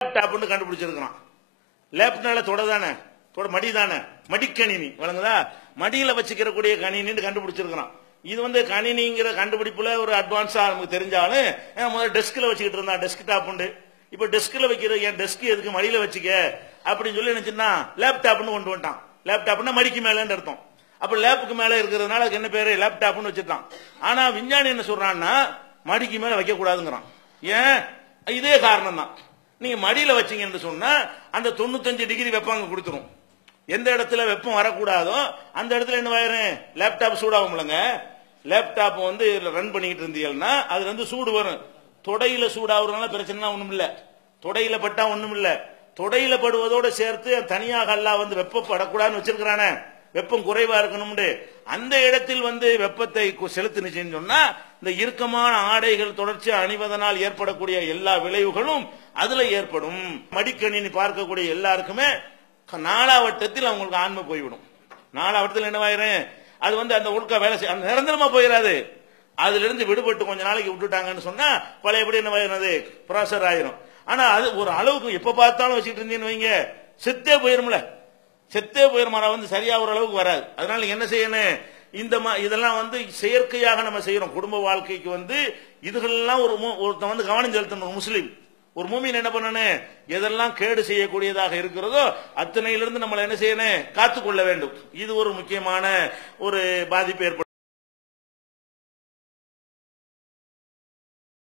லேப்டாப்னு கண்டுபிடிச்சிருக்கான். லேப்னால தொட தானே, தொட மடி தானே, மடிக்கணினி வழங்குதா, மடியில வச்சுக்கிறக்கூடிய கணினின்னு கண்டுபிடிச்சிருக்கான். இது கணினிங்கிற கண்டுபிடிப்புல ஒரு அட்வான்ஸா நமக்கு தெரிஞ்சாலும் முதல்ல டெஸ்க்ல வச்சுக்கிட்டு இருந்தான், டெஸ்க்டாப் உண்டு. இப்ப டெஸ்க்ல வைக்கிற என் டெஸ்க் எதுக்கு மடியில வச்சுக்க அப்படின்னு சொல்லி நினைச்சுன்னா லேப்டாப்னு கொண்டு வந்துட்டான். லேப்டாப்னா மடிக்கு மேலன்னு அர்த்தம். அப்ப லேப்புக்கு மேல இருக்கிறதுனால அதுக்கு என்ன பேரு, லேப்டாப்னு வச்சுட்டான். ஆனா விஞ்ஞானி என்ன சொல்றான்னா மடிக்கு மேல வைக்க கூடாதுங்கிறான். ஏன்? இதே காரணம் தான். நீங்க மடியில வச்சீங்கன்னு சொன்னா அந்த 95 டிகிரி வெப்பம் அங்க கொடுத்துரும். எந்த இடத்துல வெப்பம் வரக்கூடாதோ அந்த இடத்துல என்ன ஆயிரும், லேப்டாப் சூடாகும்லங்க. லேப்டாப் ரன் பண்ணிக்கிட்டு இருந்தீங்கன்னா அதுல சூடு வரும். தொடையில சூடாகிறதுனால பிரச்சனை ஒண்ணும் இல்ல, தொடையில பட்டா ஒண்ணும் இல்ல. தொடையில படுவதோட சேர்த்து தனியாக அல்லாஹ் வெப்பப்படக்கூடாதுன்னு வச்சிருக்கிறானே, வெப்பம் குறைவா இருக்கணும்னு அந்த இடத்தில் வெப்பத்தை செலுத்தினுச்சுன்னு சொன்னா இந்த இறுக்கமான ஆடைகள் தொடர்ச்சி அணிவதனால் ஏற்படக்கூடிய எல்லா விளைவுகளும் அதுல ஏற்படும். மடிக்கணினி பார்க்கக்கூடிய எல்லாருக்குமே நாலாவட்டத்தில் அவங்களுக்கு ஆன்மை போய்விடும். நாலாவட்டத்தில் என்னவாயிரும், அது அந்த ஒழுக்கா வேலை செய்ய நிரந்தரமா போயிடாது. அதுல இருந்து விடுபட்டு கொஞ்ச நாளைக்கு விட்டுட்டாங்கன்னு சொன்னா பழையபடி என்னவாயிருது, ப்ராசர் ஆயிரும். ஆனா அது ஒரு அளவுக்கு எப்ப பார்த்தாலும் வச்சுட்டு இருந்தீங்கன்னு வைங்க, செத்தே போயிரும்ல, செத்தே போயிருமா, சரியா ஒரு அளவுக்கு வராது. அதனால என்ன செய்யணும், இதெல்லாம் செயற்கையாக நம்ம செய்யறோம். குடும்ப வாழ்க்கைக்கு இதுகளெல்லாம் ஒருத்தன் கவனம் செலுத்தணும். முஸ்லீம் ஒரு மூமின் என்ன பண்ணணும், எதெல்லாம் கேடு செய்யக்கூடியதாக இருக்கிறதோ அத்தனையிலிருந்து நம்மளை என்ன செய்யணும், காத்துக்கொள்ள வேண்டும். இது ஒரு முக்கியமான ஒரு பாதிப்பு ஏற்படும்.